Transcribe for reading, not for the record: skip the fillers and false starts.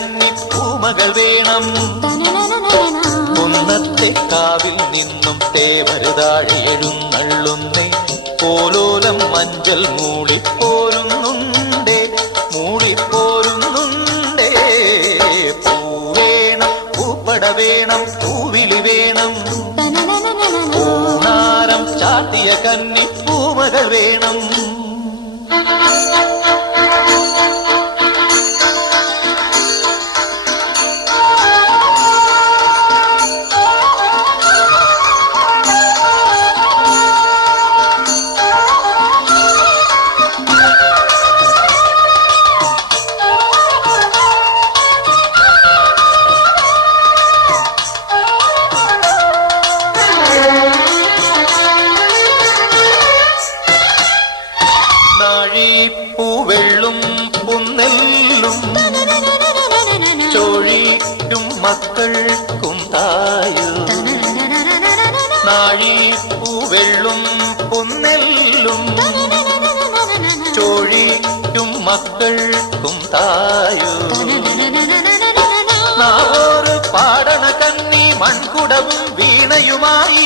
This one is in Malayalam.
കന്നി പൂമകൾ വേണം. കുന്നത്തെ കാവിൽ നിന്നും തേവരുതാഴെ എഴുന്നള്ളുന്നേ. പോലോലം മഞ്ചൽ മൂളിപ്പോരുന്നുണ്ടേ, മൂളിപ്പോരുന്നുണ്ടേ. പൂവേണം, പൂപ്പട വേണം, പൂവിളി വേണം. പൂനാരം ചാത്തിയ കന്നി പൂമകൾ വേണം. നാഴിപ്പൂവെള്ളും പുന്നെല്ലും ചോഴിക്കും മക്കൾക്കും തായു. നാഴിപ്പൂവെള്ളും പുന്നെല്ലും ചോഴിക്കും മക്കൾക്കും തായു. നാവോറ് പാടണ കന്നി മൺകുടവും വീണയുമായി